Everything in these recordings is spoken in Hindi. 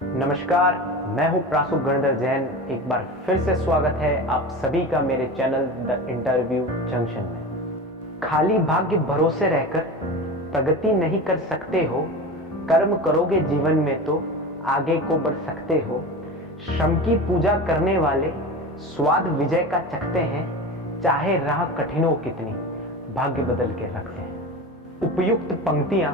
नमस्कार, मैं हूं प्रासु गणधर जैन। एक बार फिर से स्वागत है आप सभी का मेरे चैनल द इंटरव्यू जंक्शन में। खाली भाग्य भरोसे रहकर प्रगति नहीं कर सकते हो, कर्म करोगे जीवन में तो आगे को बढ़ सकते हो। श्रम की पूजा करने वाले स्वाद विजय का चखते हैं, चाहे राह कठिन हो कितनी भाग्य बदल के रखते हैं। उपयुक्त पंक्तियां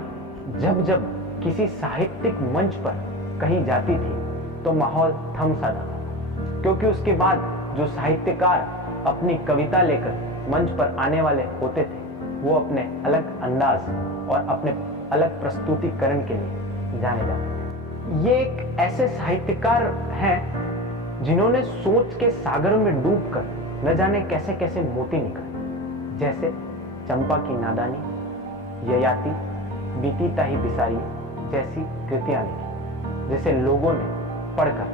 जब जब किसी साहित्यिक मंच पर कही जाती थी तो माहौल थम सा जाता, क्योंकि उसके बाद जो साहित्यकार अपनी कविता लेकर मंच पर आने वाले होते थे वो अपने अलग अंदाज और अपने अलग प्रस्तुतिकरण के लिए जाने जाते थे। ये एक ऐसे साहित्यकार हैं जिन्होंने सोच के सागर में डूबकर न जाने कैसे कैसे मोती निकाले, जैसे चंपा की नादानी, ययाति, बीती ताही बिसारी जैसी कृतियां लिखी जिसे लोगों ने पढ़कर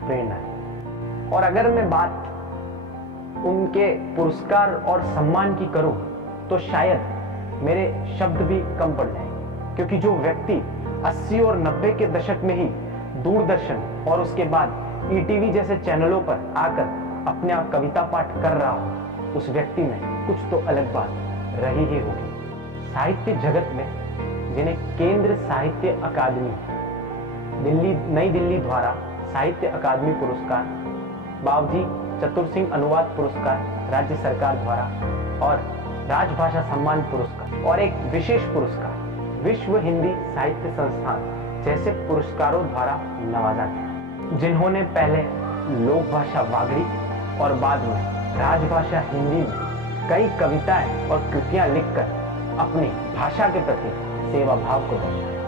प्रेरणा दी। और अगर मैं बात उनके पुरस्कार और सम्मान की करूं तो शायद मेरे शब्द भी कम पड़ जाएंगे, क्योंकि जो व्यक्ति 80 और 90 के दशक में ही दूरदर्शन और उसके बाद ईटीवी जैसे चैनलों पर आकर अपने आप कविता पाठ कर रहा हो, उस व्यक्ति में कुछ तो अलग बात रही ही होगी। साहित्य जगत में जिन्हें केंद्र साहित्य अकादमी नई दिल्ली द्वारा साहित्य अकादमी पुरस्कार, बावजी चतुर सिंह अनुवाद पुरस्कार राज्य सरकार द्वारा और राजभाषा सम्मान पुरस्कार और एक विशेष पुरस्कार विश्व हिंदी साहित्य संस्थान जैसे पुरस्कारों द्वारा नवाजा गया, जिन्होंने पहले लोक भाषा वागड़ी और बाद में राजभाषा हिंदी में कई कविताएं और कृतियां लिखकर अपनी भाषा के प्रति सेवा भाव को दर्शाया।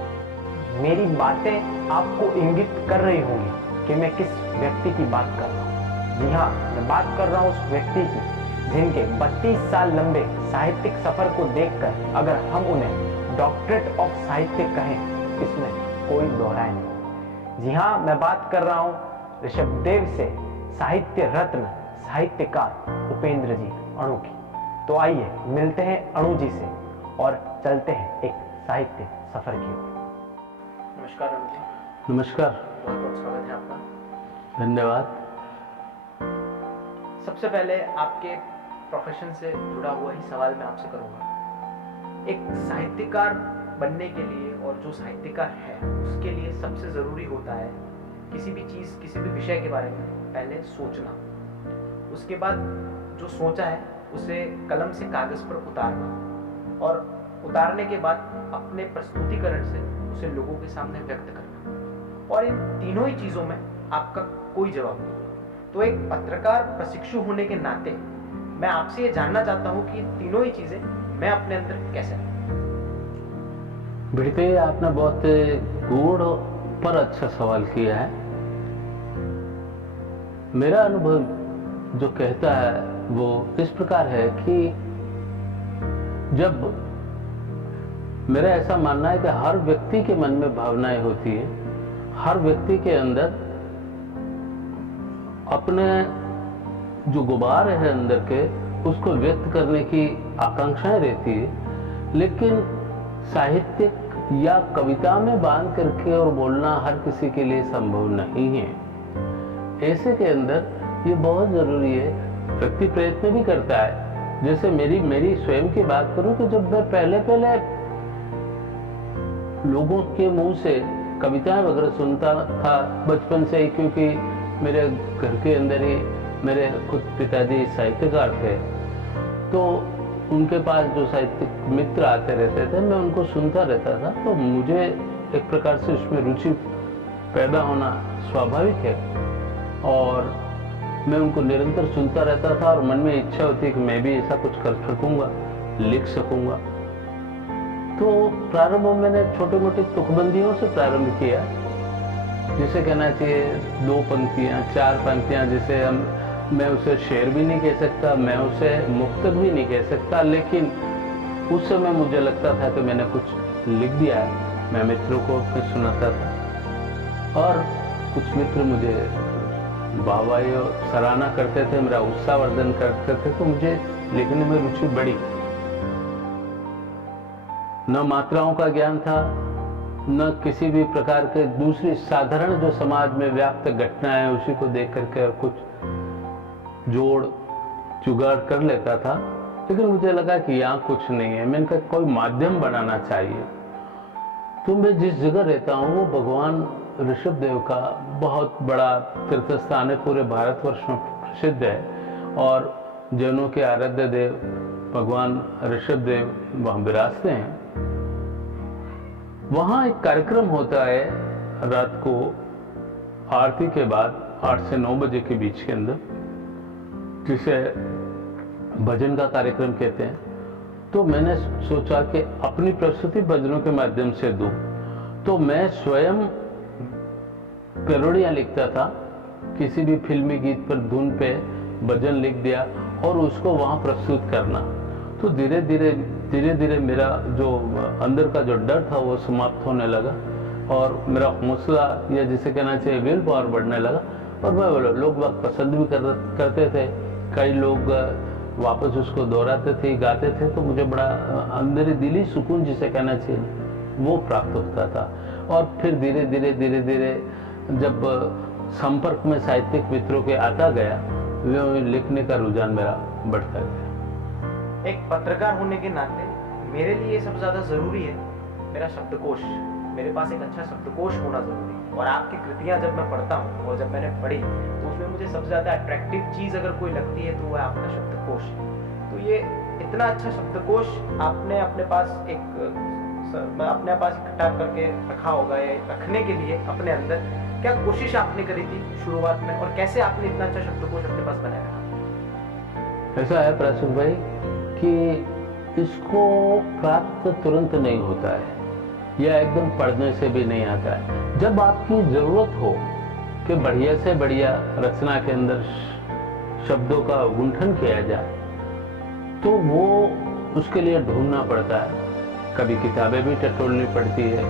मेरी बातें आपको इंगित कर रही होंगी कि मैं किस व्यक्ति की बात कर रहा हूँ। जी हाँ, मैं बात कर रहा हूँ उस व्यक्ति की जिनके 32 साल लंबे साहित्यिक सफर को देखकर अगर हम उन्हें डॉक्टरेट ऑफ साहित्य कहें, इसमें कोई दोहराए नहीं। जी हाँ, मैं बात कर रहा हूँ ऋषभदेव से साहित्य रत्न साहित्यकार उपेंद्र जी अणु की। तो आइए मिलते हैं अणु जी से और चलते हैं एक साहित्य सफर की ओर। नमस्कार अणु जी। नमस्कार, बहुत बहुत स्वागत है आपका। धन्यवाद। सबसे पहले आपके प्रोफेशन से जुड़ा हुआ ही सवाल मैं आपसे करूंगा। एक साहित्यकार बनने के लिए और जो साहित्यकार है उसके लिए सबसे जरूरी होता है किसी भी चीज, किसी भी विषय के बारे में पहले सोचना, उसके बाद जो सोचा है उसे कलम से कागज पर उतारना और उतारने के बाद अपने प्रस्तुतिकरण से उसे लोगों के सामने व्यक्त करना। और इन तीनों ही चीजों में आपका कोई जवाब नहीं। तो एक पत्रकार प्रशिक्षु होने के नाते मैं आपसे ये जानना चाहता हूँ कि तीनों ही चीजें मैं अपने अंदर कैसे लाऊं? बिल्कुल, आपने बहुत गूढ़ पर अच्छा सवाल किया है। मेरा अनुभव जो कहता है वो इस प्रकार है कि जब मेरा ऐसा मानना है कि हर व्यक्ति के मन में भावनाएं होती है, हर व्यक्ति के अंदर अपने जो गुबार है अंदर के उसको व्यक्त करने की आकांक्षाएं रहती है, लेकिन साहित्यिक या कविता में बांध करके और बोलना हर किसी के लिए संभव नहीं है। ऐसे के अंदर ये बहुत जरूरी है, व्यक्ति प्रयत्न भी करता है। जैसे मेरी स्वयं की बात करूं कि जब मैं पहले लोगों के मुंह से कविताएं वगैरह सुनता था बचपन से ही, क्योंकि मेरे घर के अंदर ही मेरे खुद पिताजी साहित्यकार थे, तो उनके पास जो साहित्यिक मित्र आते रहते थे मैं उनको सुनता रहता था, तो मुझे एक प्रकार से उसमें रुचि पैदा होना स्वाभाविक है और मैं उनको निरंतर सुनता रहता था और मन में इच्छा होती है कि मैं भी ऐसा कुछ कर सकूंगा, लिख सकूंगा। तो प्रारंभ में मैंने छोटे मोटे तुकबंदियों से प्रारंभ किया, जिसे कहना चाहिए 2 पंक्तियां 4 पंक्तियां, जिसे मैं उसे शेर भी नहीं कह सकता, मैं उसे मुक्तक भी नहीं कह सकता, लेकिन उस समय मुझे लगता था कि मैंने कुछ लिख दिया है। मैं मित्रों को सुनाता था और कुछ मित्र मुझे वाहवाही और सराहना करते थे, मेरा उत्साहवर्धन करते थे, तो मुझे लिखने में रुचि बढ़ी। न मात्राओं का ज्ञान था, न किसी भी प्रकार के दूसरी साधारण जो समाज में व्याप्त घटनाएं उसी को देख करके और कुछ जोड़ जुगाड़ कर लेता था। लेकिन मुझे लगा कि यहाँ कुछ नहीं है, मैंने कहा कोई माध्यम बनाना चाहिए। तो मैं जिस जगह रहता हूँ वो भगवान ऋषभ देव का बहुत बड़ा तीर्थ स्थान है, पूरे भारतवर्ष में प्रसिद्ध है, और जैनों के आराध्य देव भगवान ऋषभ देव वहाँ विराजते हैं। वहाँ एक कार्यक्रम होता है रात को आरती के बाद 8 से 9 बजे के बीच के अंदर, जिसे भजन का कार्यक्रम कहते हैं। तो मैंने सोचा कि अपनी प्रस्तुति भजनों के माध्यम से दूं, तो मैं स्वयं पैरोडियां लिखता था, किसी भी फिल्मी गीत पर धुन पे भजन लिख दिया और उसको वहाँ प्रस्तुत करना। तो धीरे धीरे मेरा जो अंदर का जो डर था वो समाप्त होने लगा और मेरा हौसला या जिसे कहना चाहिए विल पावर बढ़ने लगा। और मैं लोग बात पसंद भी करते थे, कई लोग वापस उसको दोहराते थे, गाते थे, तो मुझे बड़ा अंदर दिली सुकून जिसे कहना चाहिए वो प्राप्त होता था। और फिर धीरे धीरे जब संपर्क में साहित्यिक मित्रों के आता गया, लिखने का रुझान मेरा बढ़ता गया। एक पत्रकार होने के नाते मेरे लिए सबसे ज़्यादा ज़रूरी है मेरा शब्दकोश। मेरे पास एक अच्छा शब्दकोश होना ज़रूरी है, और आपकी कृतियाँ जब मैं पढ़ता हूँ और जब मैंने पढ़ी तो उसमें मुझे सबसे ज़्यादा अट्रैक्टिव चीज़ अगर कोई लगती है तो वो है आपका शब्दकोश। तो ये इतना अच्छा शब्दकोश आपने अपने पास इकट्ठा करके रखा होगा, या रखने के लिए अपने अंदर क्या कोशिश आपने करी थी शुरुआत में, और कैसे आपने इतना अच्छा शब्दकोश अपने पास बनाया? ऐसा है प्रासुक भाई कि इसको प्राप्त तुरंत नहीं होता है या एकदम पढ़ने से भी नहीं आता है। जब आपकी जरूरत हो कि बढ़िया से बढ़िया रचना के अंदर शब्दों का गुंठन किया जाए तो वो उसके लिए ढूंढना पड़ता है, कभी किताबें भी टटोलनी पड़ती है,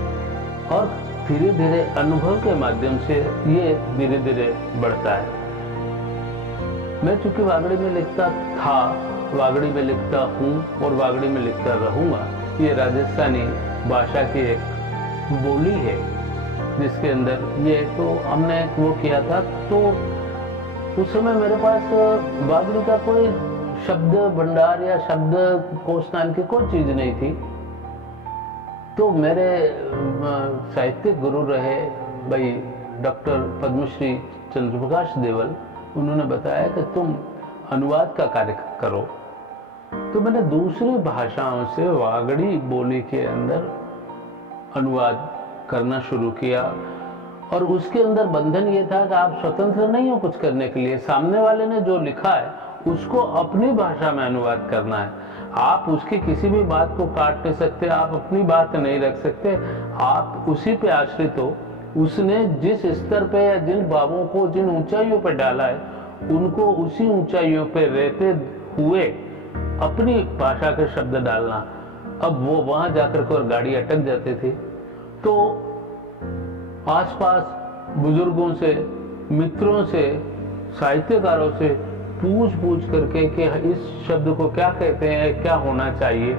और धीरे धीरे अनुभव के माध्यम से ये धीरे धीरे बढ़ता है। मैं चूंकि वागड़ी में लिखता था, वागड़ी में लिखता हूँ और वागड़ी में लिखता रहूँगा। ये राजस्थानी भाषा की एक बोली है जिसके अंदर ये तो हमने वो किया था। तो उस समय मेरे पास वागड़ी का कोई शब्द भंडार या शब्द कोश नाम की कोई चीज नहीं थी। तो मेरे साहित्यिक गुरु रहे भाई डॉक्टर पद्मश्री चंद्रप्रकाश देवल, उन्होंने बताया कि तुम अनुवाद का कार्य करो। तो मैंने दूसरी भाषाओं से वागड़ी बोली के अंदर अनुवाद करना शुरू किया, और उसके अंदर बंधन ये था कि आप स्वतंत्र नहीं हो कुछ करने के लिए, सामने वाले ने जो लिखा है उसको अपनी भाषा में अनुवाद करना है। आप उसकी किसी भी बात को काट नहीं सकते, आप अपनी बात नहीं रख सकते, आप उसी पे आश्रित हो। उसने जिस स्तर पे या जिन भावों को जिन ऊंचाइयों पर डाला है उनको उसी ऊंचाइयों पे रहते हुए अपनी भाषा के शब्द डालना। अब वो वहां जाकर के और गाड़ी अटक जाती थी, तो आसपास बुजुर्गों से, मित्रों से, साहित्यकारों से पूछ करके कि इस शब्द को क्या कहते हैं, क्या होना चाहिए,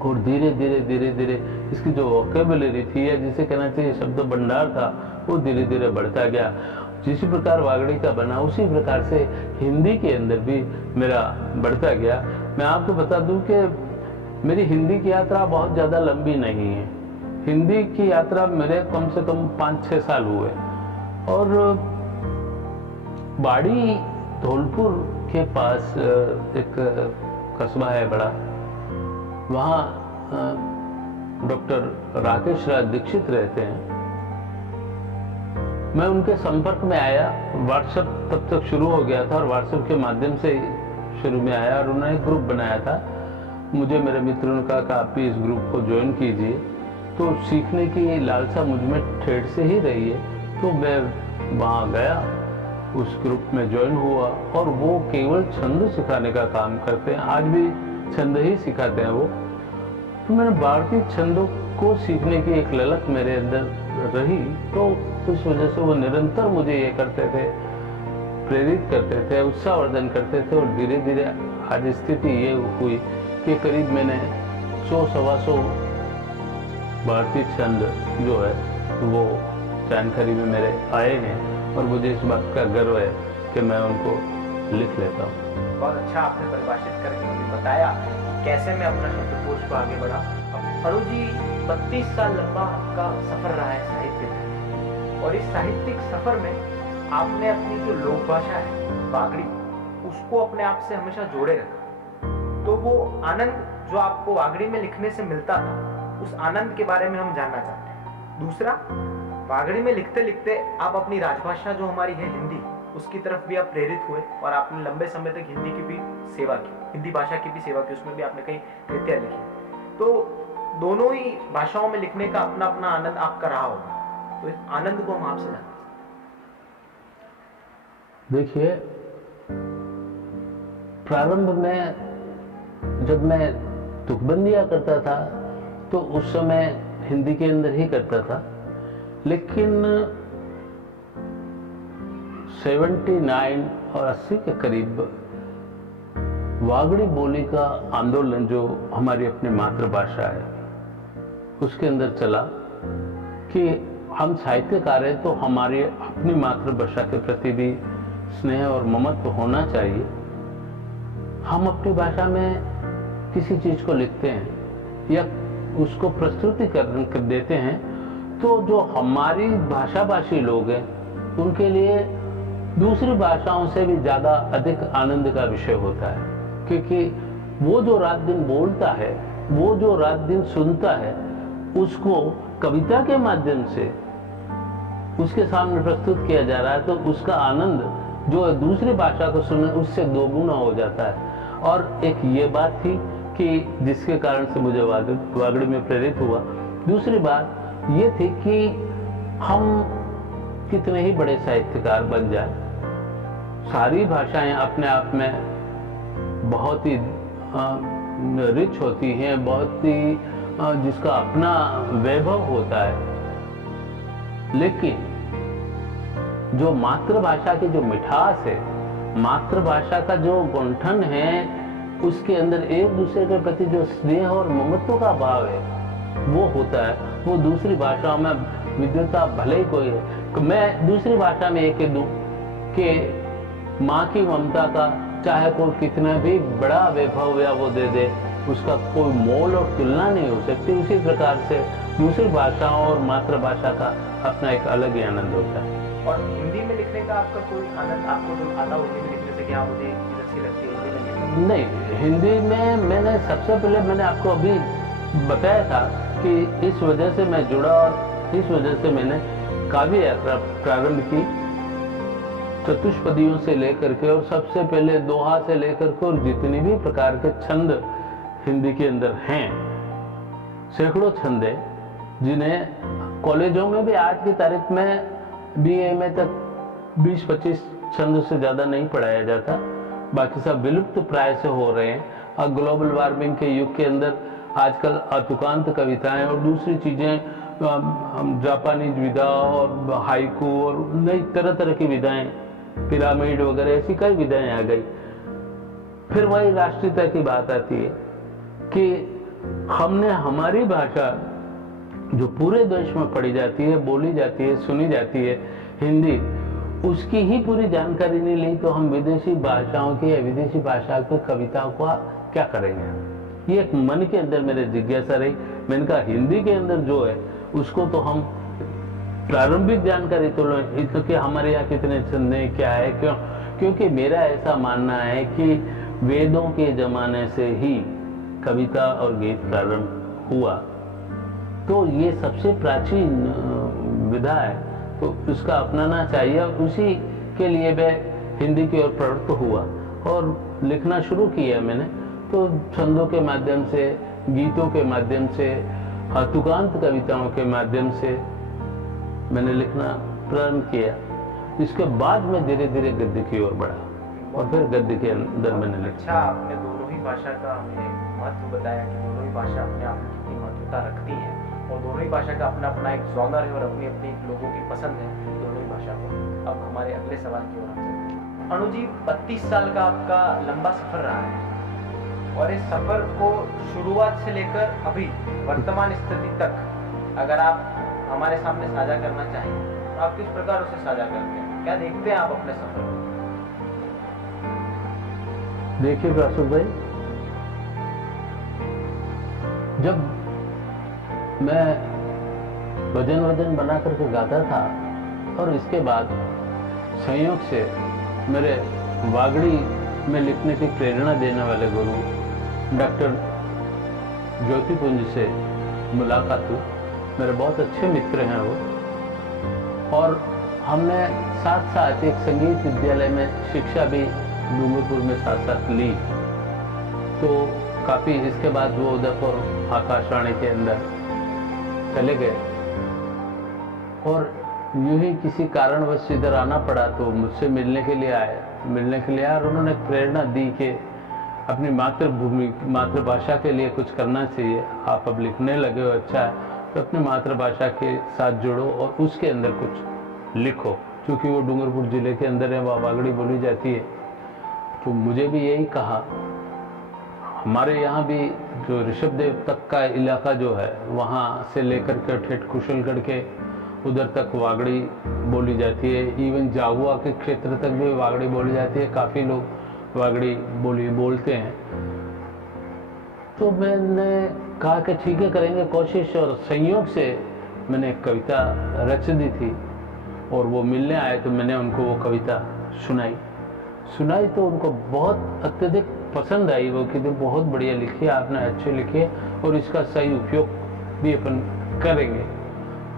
और धीरे धीरे इसकी जो वोकैबुलरी थी या जिसे कहना चाहिए शब्द भंडार था वो धीरे धीरे बढ़ता गया। जिस प्रकार वागड़ी का बना उसी प्रकार से हिंदी के अंदर भी मेरा बढ़ता गया। मैं आपको बता दूं कि मेरी हिंदी की यात्रा बहुत ज़्यादा लंबी नहीं है। हिंदी की यात्रा मेरे कम से कम 5-6 साल हुए, और बाड़ी धौलपुर के पास एक कस्बा है बड़ा, वहाँ डॉक्टर राकेश राज दीक्षित रहते हैं। मैं उनके संपर्क में आया, व्हाट्सएप तब तक शुरू हो गया था और व्हाट्सएप के माध्यम से शुरू में आया, और उन्होंने एक ग्रुप बनाया था। मुझे मेरे मित्रों ने कहा कि आप भी इस ग्रुप को ज्वाइन कीजिए। तो सीखने की लालसा मुझ में ठेठ से ही रही है, तो मैं वहाँ गया, उस ग्रुप में ज्वाइन हुआ, और वो केवल छंद सिखाने का काम करते हैं। आज भी छंद ही सिखाते हैं वो। तो मैंने भारतीय छंदों को सीखने की एक ललक मेरे अंदर रही, तो उस वजह से वो निरंतर मुझे ये करते थे, प्रेरित करते थे, उत्साहवर्धन करते थे। और धीरे धीरे आज स्थिति ये हुई कि करीब मैंने 100-125 भारतीय छंद जो है वो जानकारी में मेरे आए हैं और मुझे इस बात का गर्व है कि मैं उनको लिख लेता हूँ। बहुत अच्छा आपने परिभाषित करके मुझे बताया कि कैसे मैं अपना शब्दकोश को आगे बढ़ा। अनु जी, 32 साल लंबा आपका सफर रहा है साहित्य में, और इस साहित्यिक सफर में आपने अपनी जो लोक भाषा है वागड़ी, उसको अपने आप से हमेशा जोड़े रखा। तो वो आनंद जो आपको वागड़ी में लिखने से मिलता था, उस आनंद के बारे में हम जानना चाहते हैं। दूसरा, वागड़ी में लिखते लिखते आप अपनी राजभाषा जो हमारी है हिंदी, उसकी तरफ भी आप प्रेरित हुए और आपने लंबे समय तक हिंदी की भी सेवा की, हिंदी भाषा की भी सेवा की, उसमें भी आपने कई कृतियां लिखी। तो दोनों ही भाषाओं में लिखने का अपना अपना आनंद आपका रहा होगा, तो इस आनंद को हम आपसे जानते हैं। देखिए, प्रारंभ में जब मैं तुकबंदियाँ करता था तो उस समय हिंदी के अंदर ही करता था, लेकिन 79 और 80 के करीब वागड़ी बोली का आंदोलन जो हमारी अपनी मातृभाषा है उसके अंदर चला कि हम साहित्यकार हैं तो हमारी अपनी मातृभाषा के प्रति भी स्नेह और ममत्व होना चाहिए। हम अपनी भाषा में किसी चीज को लिखते हैं या उसको प्रस्तुति कर देते हैं तो जो हमारी भाषाभाषी लोग हैं उनके लिए दूसरी भाषाओं से भी ज्यादा अधिक आनंद का विषय होता है, क्योंकि वो जो रात दिन बोलता है, वो जो रात दिन सुनता है, उसको कविता के माध्यम से उसके सामने प्रस्तुत किया जा रहा है तो उसका आनंद जो दूसरी भाषा को सुनने उससे दोगुना हो जाता है। और एक ये बात थी कि जिसके कारण से मुझे वागड़ी में प्रेरित हुआ। दूसरी बात ये थी कि हम कितने ही बड़े साहित्यकार बन जाए, सारी भाषाएं अपने आप में बहुत ही रिच होती हैं, बहुत ही जिसका अपना वैभव होता है, लेकिन जो मातृभाषा की जो मिठास है, मातृभाषा का जो गुंठन है, उसके अंदर एक दूसरे के प्रति जो स्नेह और ममत्व का भाव है वो होता है, वो दूसरी भाषाओं में विद्वता भले ही कोई है। मैं दूसरी भाषा में एक दूं कि माँ की ममता का चाहे कोई कितना भी बड़ा वैभव या वो दे दे, उसका कोई मोल और तुलना नहीं हो सकती। उसी प्रकार से दूसरी भाषाओं और मातृभाषा का अपना एक अलग ही आनंद होता है। और हिंदी में लिखने का आपका कोई आनंद आपको जो आता हो हिंदी में लिखने से, कि हाँ मुझे चीज अच्छी लगती है हिंदी में लिखने? नहीं, हिंदी में मैंने सबसे पहले मैंने आपको अभी बताया था कि इस वजह से मैं जुड़ा और इस वजह से मैंने काव्य यात्रा प्रारंभ की, चतुष्पदियों से लेकर के और सबसे पहले दोहा से लेकर के और जितनी भी प्रकार के छंद हिंदी के अंदर हैं, सैकड़ों छंद है जिन्हें कॉलेजों में भी आज की तारीख में BA में तक 20-25 छंद से ज्यादा नहीं पढ़ाया जाता, बाकी सब विलुप्त प्राय से हो रहे हैं। और ग्लोबल वार्मिंग के युग के अंदर आजकल अतुकांत कविताएं और दूसरी चीजें, जापानीज विधा और हाइकू और नई तरह तरह की विधाएं, पिरामिड वगैरह ऐसी कई विधाएं आ गई। फिर वही राष्ट्रीयता की बात आती है कि हमने हमारी भाषा जो पूरे देश में पढ़ी जाती है, बोली जाती है, सुनी जाती है, हिंदी, उसकी ही पूरी जानकारी नहीं ली तो हम विदेशी भाषाओं की या विदेशी भाषा की कविताओं का क्या करेंगे। ये एक मन के अंदर मेरे जिज्ञासा रही। मैंने कहा हिंदी के अंदर जो है उसको तो हम प्रारंभिक जानकारी तो लो कि हमारे यहाँ कितने छंद हैं, क्या है, क्यों, क्योंकि मेरा ऐसा मानना है कि वेदों के जमाने से ही कविता और गीत प्रारंभ हुआ, तो ये सबसे प्राचीन विधा है, तो उसका अपनाना चाहिए। उसी के लिए मैं हिंदी की ओर प्रवृत्त हुआ और लिखना शुरू किया मैंने। तो छंदों के माध्यम से, गीतों के माध्यम से, तुकांत कविताओं के माध्यम से मैंने लिखना प्रारंभ किया। इसके बाद मैं धीरे धीरे गद्य की ओर बढ़ा और फिर गद्य के अंदर मैंने लिखा। अच्छा, आपने दोनों ही भाषा का हमें महत्व बताया कि दोनों ही भाषा अपने आप में कितनी महत्वता रखती है और दोनों ही भाषा का अपना अपना एक जॉनर है और अपनी अपनी लोगों की पसंद है दोनों ही भाषा को। अब हमारे अगले सवाल की ओर हम चलते हैं। अनु जी, 32 साल का आपका लंबा सफर रहा है और इस सफर को शुरुआत से लेकर अभी वर्तमान स्थिति तक अगर आप हमारे सामने साझा करना चाहें तो आप किस प्रकार उसे साझा करते हैं, क्या देखते हैं आप अपने सफर में? देखिए प्रासुर भाई, जब मैं भजन बना करके गाता था और इसके बाद संयोग से मेरे वागड़ी में लिखने की प्रेरणा देने वाले गुरु डॉक्टर ज्योतिपुंज से मुलाकात हुई। मेरे बहुत अच्छे मित्र हैं वो, और हमने साथ साथ एक संगीत विद्यालय में शिक्षा भी डूंगरपुर में साथ साथ ली। तो काफ़ी इसके बाद वो उदयपुर आकाशवाणी के अंदर चले गए और यूं ही किसी कारणवश इधर आना पड़ा, तो मुझसे मिलने के लिए आए और उन्होंने प्रेरणा दी कि अपनी मातृभूमि मातृभाषा के लिए कुछ करना चाहिए, आप अब लिखने लगे हो, अच्छा है, तो अपनी मातृभाषा के साथ जुड़ो और उसके अंदर कुछ लिखो। क्योंकि वो डूंगरपुर जिले के अंदर है, वहाँ वागड़ी बोली जाती है। तो मुझे भी यही कहा, हमारे यहाँ भी जो ऋषभदेव तक का इलाका जो है, वहाँ से लेकर के ठेठ कुशलगढ़ के उधर तक वागड़ी बोली जाती है। इवन जागुआ के क्षेत्र तक भी वागड़ी बोली जाती है, काफ़ी लोग वागड़ी बोलते हैं। तो मैंने कहा कि ठीक है, करेंगे कोशिश, और संयोग से मैंने एक कविता रच दी थी और वो मिलने आए, तो मैंने उनको वो कविता सुनाई तो उनको बहुत अत्यधिक पसंद आई। वो कहते बहुत बढ़िया लिखी है आपने, अच्छे लिखे, और इसका सही उपयोग भी अपन करेंगे।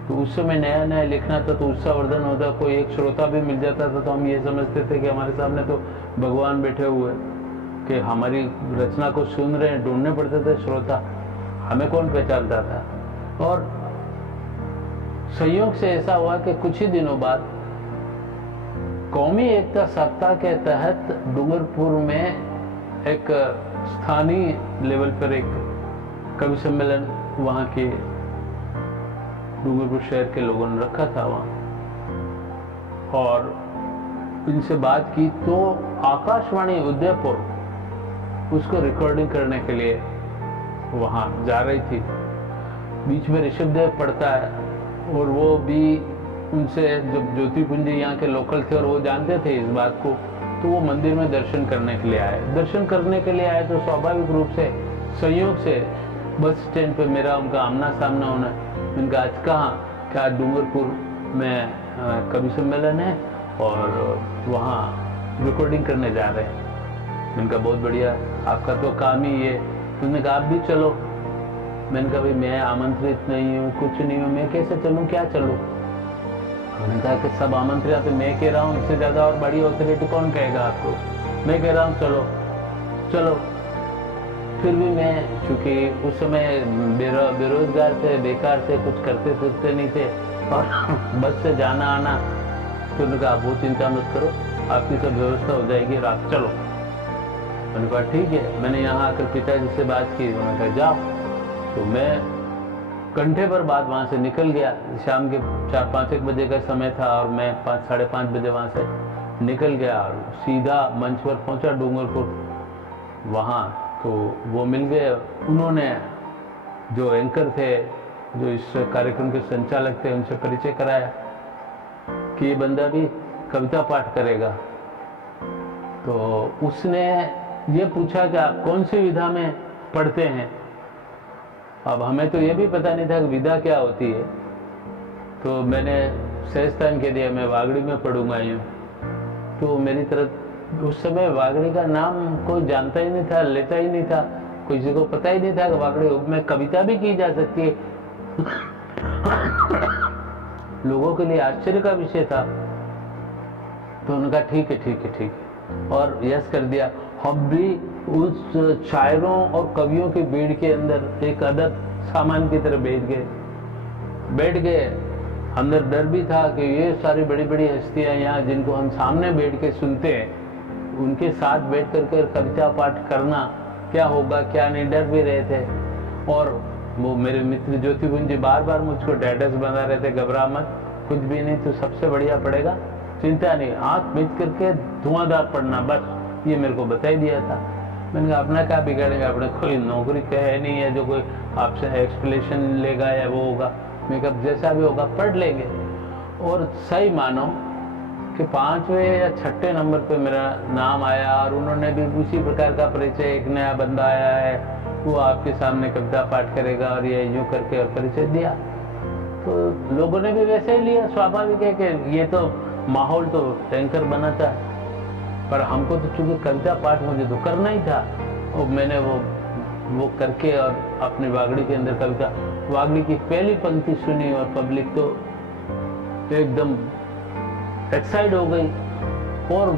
तो उस समय नया नया लिखना था तो उत्साहवर्धन होता, कोई एक श्रोता भी मिल जाता था तो हम ये समझते थे कि हमारे सामने तो भगवान बैठे हुए कि हमारी रचना को सुन रहे हैं। ढूंढने पड़ते थे श्रोता, हमें कौन पहचानता था। और संयोग से ऐसा हुआ कि कुछ ही दिनों बाद कौमी एकता सप्ताह के तहत डूंगरपुर में एक स्थानीय लेवल पर एक कवि सम्मेलन वहाँ के डूंगरपुर शहर के लोगों ने रखा था वहाँ, और इनसे बात की तो आकाशवाणी उदयपुर उसको रिकॉर्डिंग करने के लिए वहाँ जा रही थी। बीच में ऋषभदेव पढ़ता है और वो भी उनसे, जब ज्योतिपुंज यहाँ के लोकल थे और वो जानते थे इस बात को, तो वो मंदिर में दर्शन करने के लिए आए। तो स्वाभाविक रूप से संयोग से बस स्टैंड पे मेरा उनका आमना सामना होना। उनका आज कहाँ क्या डूंगरपुर में कवि सम्मेलन है और वहाँ रिकॉर्डिंग करने जा रहे हैं। मैंने कहा बहुत बढ़िया, आपका तो काम ही ये। उन्होंने कहा आप भी चलो। मैंने कहा भाई मैं आमंत्रित नहीं हूँ, कुछ नहीं हूँ, मैं कैसे चलूँ, क्या चलूँ? उन्होंने कहा कि सब आमंत्रित तो मैं कह रहा हूँ, इससे ज़्यादा और बड़ी ऑथोरिटी कौन कहेगा आपको? मैं कह रहा हूँ चलो। फिर भी मैं, चूँकि उस समय बेरोजगार थे, बेकार थे, कुछ करते फिरते नहीं थे और बस से जाना आना, तो उन्होंने कहा आप वो चिंता मत करो, आपकी सब व्यवस्था हो जाएगी, रात चलो। मैंने कहा ठीक है। मैंने यहाँ आकर पिताजी से बात की, उन्होंने कहा जाओ। तो मैं घंटे भर बाद वहाँ से निकल गया। शाम के 4-5 बजे का समय था और मैं 5 साढ़े 5 बजे वहाँ से निकल गया और सीधा मंच पर पहुँचा डूंगरपुर। वहाँ तो वो मिल गए। उन्होंने जो एंकर थे, जो इस कार्यक्रम के संचालक थे, उनसे परिचय कराया कि ये बंदा भी कविता पाठ करेगा। तो उसने ये पूछा कि आप कौन सी विधा में पढ़ते हैं? अब हमें तो ये भी पता नहीं था कि विधा क्या होती है। तो मैंने सहस्थान के दिया, मैं वागड़ी में पढ़ूंगा यूँ। तो मेरी तरफ उस समय वागड़ी का नाम कोई जानता ही नहीं था, लेता ही नहीं था, किसी को पता ही नहीं था कि वागड़ी में कविता भी की जा सकती है। लोगों के लिए आश्चर्य का विषय था। तो उन्होंने कहा ठीक है और यस कर दिया। हम भी उस शायरों और कवियों की भीड़ के अंदर एक अदद सामान की तरह बैठ गए। अंदर डर भी था कि ये सारी बड़ी बड़ी हस्तियां यहाँ जिनको हम सामने बैठ के सुनते हैं, उनके साथ बैठ करके कविता पाठ करना क्या होगा क्या नहीं, डर भी रहे थे। और वो मेरे मित्र ज्योतिपुंज जी बार बार मुझको डैडस बना रहे थे, घबरा मत, कुछ भी नहीं, तो सबसे बढ़िया पड़ेगा, चिंता नहीं, आँख मिच करके धुआंधार पढ़ना, बस ये मेरे को बता ही दिया था। मैंने कहा अपना क्या बिगाड़ेगा, अपने कोई नौकरी है नहीं है जो कोई आपसे एक्सप्लेनेशन लेगा या वो होगा। मैं कहा जैसा भी होगा पढ़ लेंगे। और सही मानो कि 5वें या 6ठे नंबर पे मेरा नाम आया और उन्होंने भी उसी प्रकार का परिचय, एक नया बंदा आया है वो आपके सामने कविता पाठ करेगा और ये यूँ करके और परिचय दिया। तो लोगों ने भी वैसे ही लिया, स्वाभाविक है कि ये तो माहौल तो एंकर बनाता है। पर हमको तो चूंकि कविता पाठ मुझे तो करना ही था और मैंने वो करके और अपनी वागड़ी के अंदर कविता, वागड़ी की पहली पंक्ति सुनी और पब्लिक तो एकदम एक्साइट हो गई और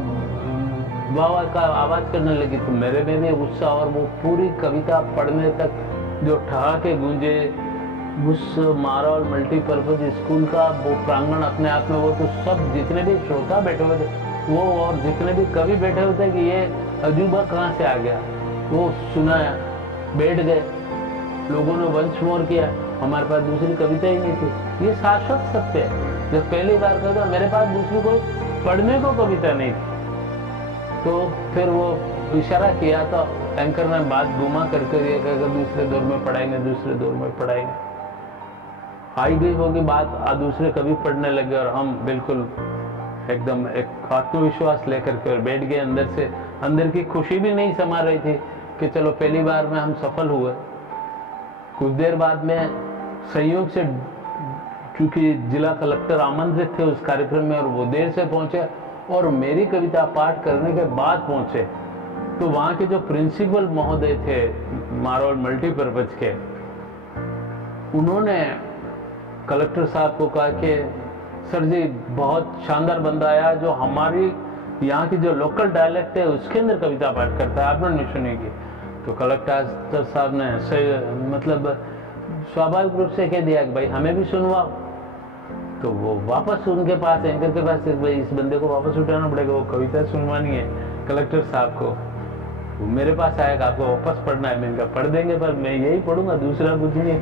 वाह का आवाज करने लगी। तो मेरे में भी उत्साह और वो पूरी कविता पढ़ने तक जो ठहाके गूंजे उस मारवाड़ मल्टीपर्पज स्कूल का वो प्रांगण अपने आप में, वो तो सब जितने भी श्रोता बैठे हुए थे वो और जितने भी कवि बैठे हुए थे कि ये अजूबा कहाँ से आ गया, वो सुनाया, बैठ गए। लोगों ने वंश मोर किया, हमारे पास दूसरी कविता ही नहीं थी। ये शाश्वत सत्य है। जब पहली बार कविता, मेरे पास दूसरी कोई पढ़ने को कविता नहीं थी। तो फिर वो इशारा किया तो एंकर ने बात घुमा करके ये कहा दूसरे दौर में पढ़ाएंगे, दूसरे दौर में पढ़ाएंगे। आई गई होगी बात, दूसरे कवि पढ़ने लगे और हम बिल्कुल एकदम एक आत्मविश्वास लेकर के और बैठ गए। अंदर से, अंदर की खुशी भी नहीं समा रही थी कि चलो पहली बार में हम सफल हुए। कुछ देर बाद में संयोग से, क्योंकि जिला कलेक्टर आमंत्रित थे उस कार्यक्रम में और वो देर से पहुंचे और मेरी कविता पाठ करने के बाद पहुंचे, तो वहाँ के जो प्रिंसिपल महोदय थे मारवाड़ मल्टीपर्पज के, उन्होंने कलेक्टर साहब को कहा कि सर जी बहुत शानदार बंदा आया जो हमारी यहाँ की जो लोकल डायलेक्ट है उसके अंदर कविता पाठ करता है, आपने नहीं सुनेगी। तो कलेक्टर साहब ने सही मतलब स्वाभाविक रूप से कह दिया कि भाई हमें भी सुनवाओ। तो वो वापस उनके पास, एंकर के पास, भाई इस बंदे को वापस उठाना पड़ेगा, वो कविता सुनवानी है कलेक्टर साहब को। वो मेरे पास आएगा, आपको वापस पढ़ना है। मैंने कहा पढ़ देंगे, पर मैं यही पढ़ूंगा, दूसरा कुछ नहीं,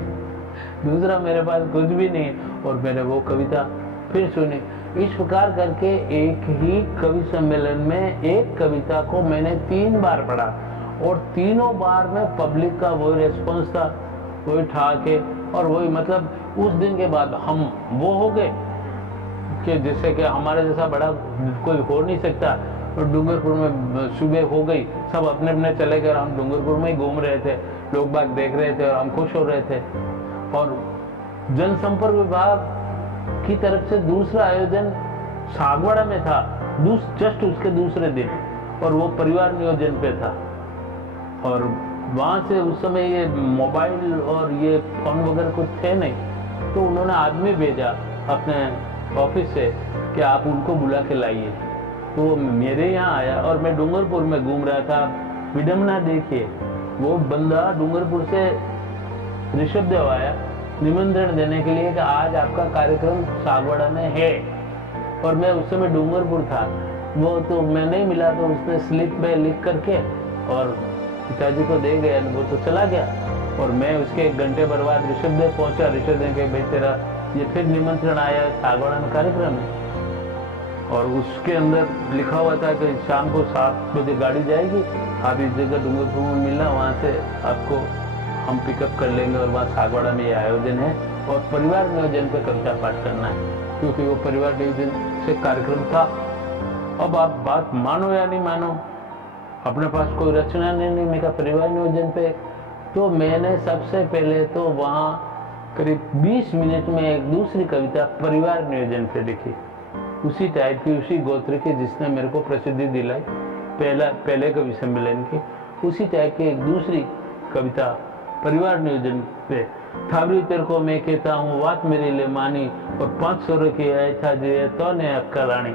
दूसरा मेरे पास कुछ भी नहीं है। और मैंने वो कविता फिर सुनी। इस प्रकार करके एक ही कवि सम्मेलन में एक कविता को मैंने 3 बार पढ़ा और तीनों बार में पब्लिक का वही रेस्पॉन्स था, वही ठहाके और वही, मतलब उस दिन के बाद हम वो हो गए कि जैसे कि हमारे जैसा बड़ा कोई हो नहीं सकता। और डूंगरपुर में सुबह हो गई, सब अपने अपने चले गए, हम डूंगरपुर में ही घूम रहे थे, लोग बाग देख रहे थे और हम खुश हो रहे थे। और जनसंपर्क विभाग की तरफ से दूसरा आयोजन सागवाड़ा में था, जस्ट उसके दूसरे दिन, और वो परिवार नियोजन पे था। और वहाँ से उस समय ये मोबाइल और ये फोन वगैरह कुछ थे नहीं, तो उन्होंने आदमी भेजा अपने ऑफिस से कि आप उनको बुला के लाइए। तो वो मेरे यहाँ आया और मैं डूंगरपुर में घूम रहा था। विडम्बना देखिए, वो बंदा डूंगरपुर से ऋषभदेव आया निमंत्रण देने के लिए कि आज आपका कार्यक्रम सागवाड़ा में है, और मैं उस समय डूंगरपुर था। वो तो मैं नहीं मिला, तो उसने स्लिप में लिख करके और पिताजी को दे गया, वो तो चला गया। और मैं उसके 1 घंटे बाद ऋषभदेव पहुंचा। ऋषभदेव के भाई तेरा ये फिर निमंत्रण आया सागवाड़ा में कार्यक्रम है, और उसके अंदर लिखा हुआ था कि शाम को 7 बजे गाड़ी जाएगी, आप इस जगह डूंगरपुर में मिलना, वहाँ से आपको हम पिकअप कर लेंगे और वहाँ सागवाड़ा में ये आयोजन है और परिवार नियोजन पे कविता पाठ करना है, क्योंकि वो परिवार नियोजन से कार्यक्रम था। अब आप बात मानो या नहीं मानो, अपने पास कोई रचना नहीं मेरा परिवार नियोजन पे। तो मैंने सबसे पहले तो वहाँ करीब 20 मिनट में एक दूसरी कविता परिवार नियोजन पे लिखी, उसी टाइप की, उसी गोत्र की जिसने मेरे को प्रसिद्धि दिलाई पहले कवि सम्मेलन की। उसी टाइप की एक दूसरी कविता परिवार नियोजन पे, थाबरी तेरे को मैं कहता हूँ बात मेरे लिए मानी, और 500 की आया था जे तो ने अक्का रानी।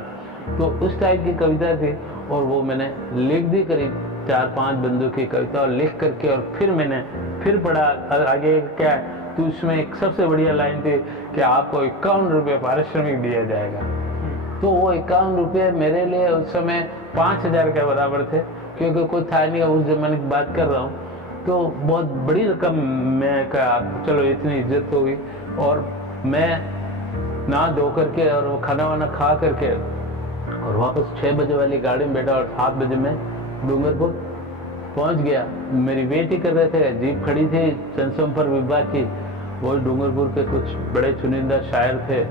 तो उस टाइप की कविता थी और वो मैंने लिख दी, करीब 4-5 बंदों की कविता और लिख करके, और फिर मैंने फिर पढ़ा आगे क्या है। तो उसमें एक सबसे बढ़िया लाइन थी कि आपको 51 रुपये पारिश्रमिक दिया जाएगा। तो वो 51 रुपये मेरे लिए उस समय 5000 के बराबर थे, क्योंकि कोई था नहीं, उस जमाने की बात कर रहा हूँ। तो बहुत बड़ी रकम, मैं कहा चलो इतनी इज्जत हो गई। और मैं नहा धो करके और खाना वाना खा करके और वापस 6 बजे वाली गाड़ी में बैठा और 7 बजे में डूंगरपुर पहुंच गया। मेरी वेट ही कर रहे थे, जीप खड़ी थी जनसंपर्क विभाग की, वो डूंगरपुर के कुछ बड़े चुनिंदा शायर थे,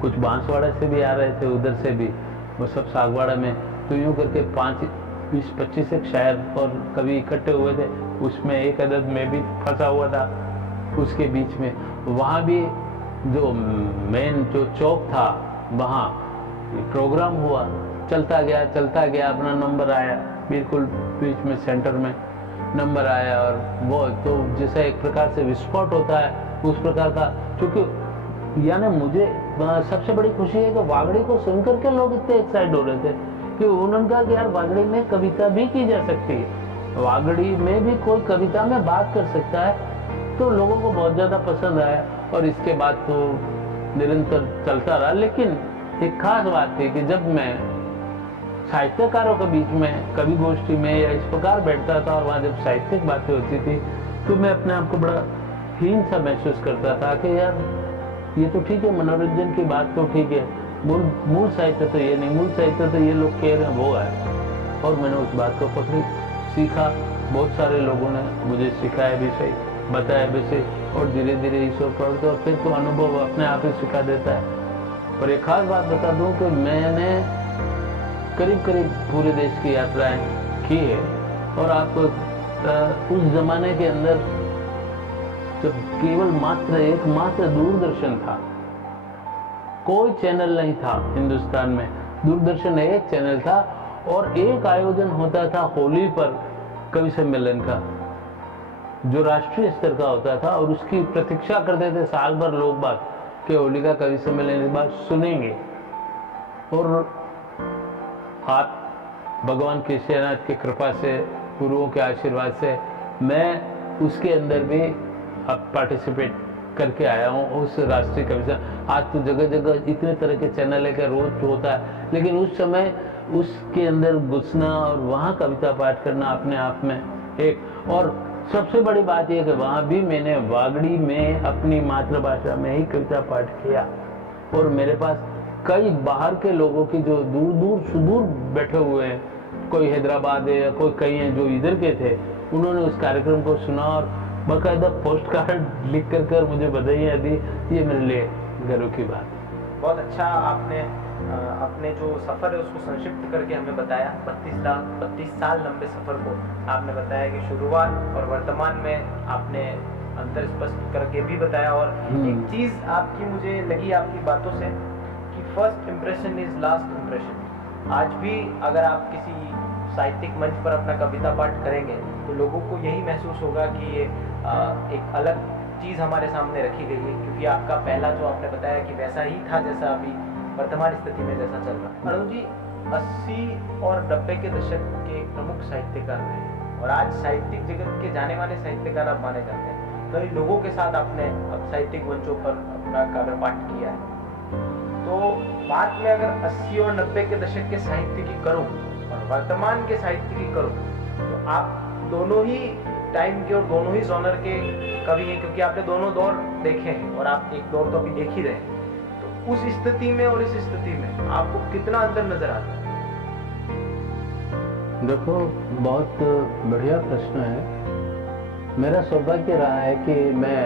कुछ बांसवाड़ा से भी आ रहे थे, उधर से भी, वो सब सागवाड़ा में। तो यूँ करके 20-25 एक शायर और कवि इकट्ठे हुए थे। उसमें एक अदद में भी फंसा हुआ था उसके बीच में। वहाँ भी जो मेन जो चौक था वहाँ प्रोग्राम हुआ, चलता गया, अपना नंबर आया, बिल्कुल बीच में सेंटर में नंबर आया। और वो तो जैसा एक प्रकार से विस्फोट होता है उस प्रकार का, क्योंकि यानी मुझे सबसे बड़ी खुशी है कि वागड़ी को सुनकर के लोग इतने एक्साइट हो रहे थे कि उन्होंने कहा कि यार वागड़ी में कविता भी की जा सकती है, वागड़ी में भी कोई कविता में बात कर सकता है। तो लोगों को बहुत ज़्यादा पसंद आया और इसके बाद तो निरंतर चलता रहा। लेकिन एक खास बात थी कि जब मैं साहित्यकारों के बीच में कवि गोष्ठी में या इस प्रकार बैठता था और वहाँ जब साहित्यिक बातें होती थी तो मैं अपने आप को बड़ा हीन सा महसूस करता था कि यार ये तो ठीक है, मनोरंजन की बात तो ठीक है, मूल साहित्य तो ये नहीं, मूल साहित्य तो ये लोग कह रहे हैं वो है। और मैंने उस बात को पकड़ी, सीखा, बहुत सारे लोगों ने मुझे सिखाया भी सही, बताया भी सही, और धीरे धीरे इस ओर पढ़ते और फिर तो अनुभव अपने आप ही सिखा देता है। और एक खास बात बता दूं कि मैंने करीब करीब पूरे देश की यात्राएं की है। और आपको उस जमाने के अंदर जब केवल एकमात्र दूरदर्शन था, कोई चैनल नहीं था हिंदुस्तान में, दूरदर्शन एक चैनल था और एक आयोजन होता था होली पर कवि सम्मेलन का, जो राष्ट्रीय स्तर का होता था, और उसकी प्रतीक्षा करते थे साल भर लोग बाग कि होली का कवि सम्मेलन इस बार सुनेंगे। और आप भगवान केशवनाथ की कृपा से, गुरुओं के आशीर्वाद से मैं उसके अंदर भी अब पार्टिसिपेट करके आया हूँ उस राष्ट्रीय कवि। आज तो जगह जगह इतने तरह के चैनल है कि रोज होता है, लेकिन उस समय उसके अंदर घुसना और वहाँ कविता पाठ करना अपने आप में एक। और सबसे बड़ी बात यह कि वहाँ भी मैंने वागड़ी में अपनी मातृभाषा में ही कविता पाठ किया। और मेरे पास कई बाहर के लोगों की जो दूर दूर सुदूर बैठे हुए हैं, कोई हैदराबाद है या कोई कहीं है, जो इधर के थे, उन्होंने उस कार्यक्रम को सुना और बाकायदा पोस्ट कार्ड लिख कर मुझे बधाइयाँ दी। ये मेरे लिए गर्व की बात है। बहुत अच्छा आपने अपने जो सफ़र है उसको संक्षिप्त करके हमें बताया। 32 साल लंबे सफ़र को आपने बताया कि शुरुआत और वर्तमान में आपने अंतर स्पष्ट करके भी बताया। और एक चीज़ आपकी मुझे लगी आपकी बातों से कि first impression is last impression. आज भी अगर आप किसी साहित्यिक मंच पर अपना कविता पाठ करेंगे तो लोगों को यही महसूस होगा कि ये एक अलग चीज़ हमारे सामने रखी गई है, क्योंकि आपका पहला जो आपने बताया कि वैसा ही था जैसा अभी वर्तमान स्थिति में जैसा चल रहा है। अरुण जी 80 और 90 के दशक के एक प्रमुख साहित्यकार रहे और आज साहित्यिक जगत के जाने वाले साहित्यकार आप माने जाते हैं। कई लोगों के साथ आपने अब साहित्यिक मंचों पर अपना काव्य पाठ किया है। तो बात में अगर 80 और 90 के दशक के साहित्य की करूं और वर्तमान के साहित्य की करूं तो आप दोनों ही टाइम के और दोनों ही जॉनर के कवि हैं, क्योंकि आपने दोनों दौर देखे हैं और आप एक दौर तो अभी देख ही रहे हैं। तो उस स्थिति में और इस स्थिति में आपको कितना अंतर नजर आता है? देखो, बहुत बढ़िया प्रश्न है। मेरा सौभाग्य रहा है कि मैं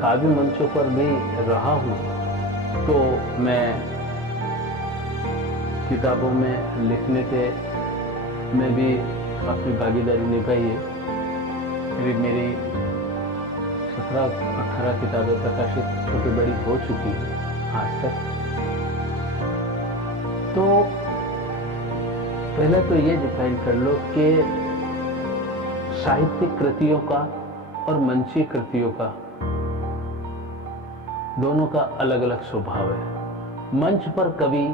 काव्य मंचों पर भी रहा हूँ, तो मैं किताबों में लिखने के में भी अपनी भागीदारी निभाई है। मेरी 17-18 किताबें प्रकाशित छोटी बड़ी हो चुकी है आज तक। तो पहले तो ये डिफाइन कर लो कि साहित्यिक कृतियों का और मंची कृतियों का दोनों का अलग अलग स्वभाव है। मंच पर कवि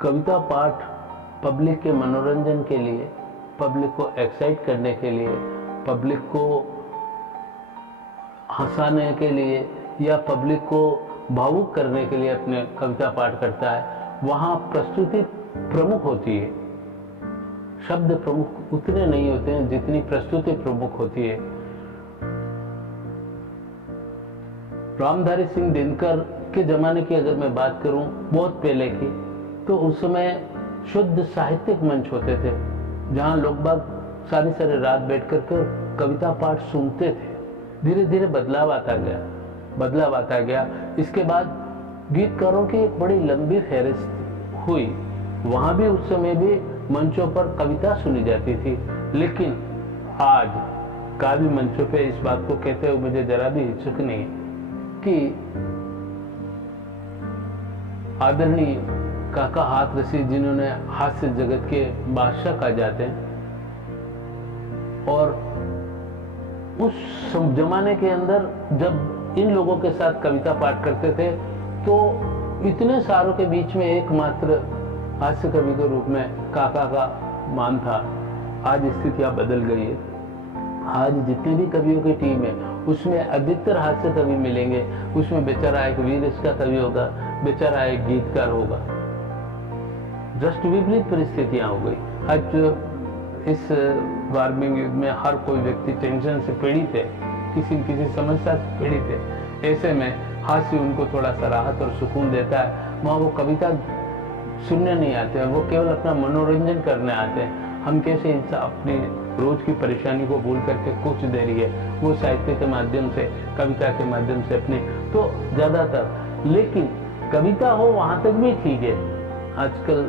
कविता पाठ पब्लिक के मनोरंजन के लिए, पब्लिक को एक्साइट करने के लिए, पब्लिक को हंसाने के लिए या पब्लिक को भावुक करने के लिए अपने कविता पाठ करता है। वहाँ प्रस्तुति प्रमुख होती है, शब्द प्रमुख उतने नहीं होते हैं जितनी प्रस्तुति प्रमुख होती है। रामधारी सिंह दिनकर के जमाने की अगर मैं बात करूं, बहुत पहले की, तो उस समय शुद्ध साहित्यिक मंच होते थे जहां लोग बाग सारी रात बैठ कर कविता पाठ सुनते थे। धीरे धीरे बदलाव आता गया। इसके बाद गीतकारों की एक बड़ी लंबी फहरिस्त हुई। वहां भी उस समय भी मंचों पर कविता सुनी जाती थी, लेकिन आज काव्य मंचों पे इस बात को कहते हुए मुझे जरा भी हिचक नहीं कि आदरणीय काका हाथरसी, जिन्होंने हास्य जगत के बादशाह कहा जाते हैं, और उस जमाने के अंदर जब इन लोगों के साथ कविता पाठ करते थे तो इतने सारों के बीच में एकमात्र हास्य कवि के रूप में काका का मान था। आज स्थितियां बदल गई है। आज जितने भी कवियों की टीम है उसमें अधिकतर हास्य कवि मिलेंगे, उसमें बेचारा एक वीर इसका कवि होगा, बेचारा एक गीतकार होगा। जस्ट विपरीत परिस्थितियां हो गई। आज इस वार्मिंग युग में हर कोई व्यक्ति टेंशन से पीड़ित है, किसी किसी समस्या से पीड़ित है। ऐसे में हास्य उनको थोड़ा सा राहत और सुकून देता है। वहाँ वो कविता सुनने नहीं आते हैं, वो केवल अपना मनोरंजन करने आते हैं। हम कैसे इंसान अपनी रोज की परेशानी को भूल करके कुछ देर है वो साहित्य के माध्यम से, कविता के माध्यम से अपने, तो ज्यादातर, लेकिन कविता हो वहां तक भी ठीक है। आजकल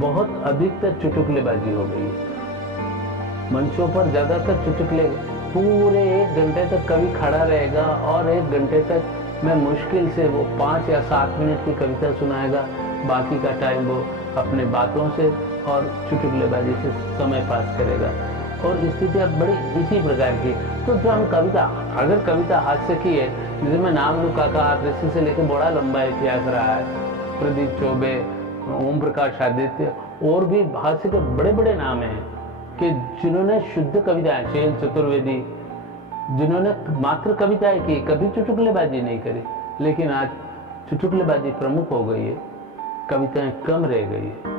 बहुत अधिकतर चुटकुलेबाजी हो गई है मंचों पर, ज्यादातर चुटकुले। पूरे 1 घंटे तक कवि खड़ा रहेगा और 1 घंटे तक मैं मुश्किल से वो 5 या 7 मिनट की कविता सुनाएगा, बाकी का टाइम वो अपने बातों से और चुटकुलेबाजी से समय पास करेगा। और स्थिति अब बड़ी इसी प्रकार की। तो जो हम कविता, अगर कविता हास्य की है, जैसे मैं नाम लूँ, काका हाथरसी से लेकर बड़ा लंबा इतिहास रहा है, प्रदीप चौबे, ओम प्रकाश आदित्य, और भी हास्य के बड़े बड़े नाम हैं कि जिन्होंने शुद्ध कविताएं, शैल चतुर्वेदी, जिन्होंने मात्र कविताएं की, कभी चुटकुलेबाजी नहीं करी। लेकिन आज चुटकुलेबाजी प्रमुख हो गई है, कविताएं कम रह गई है।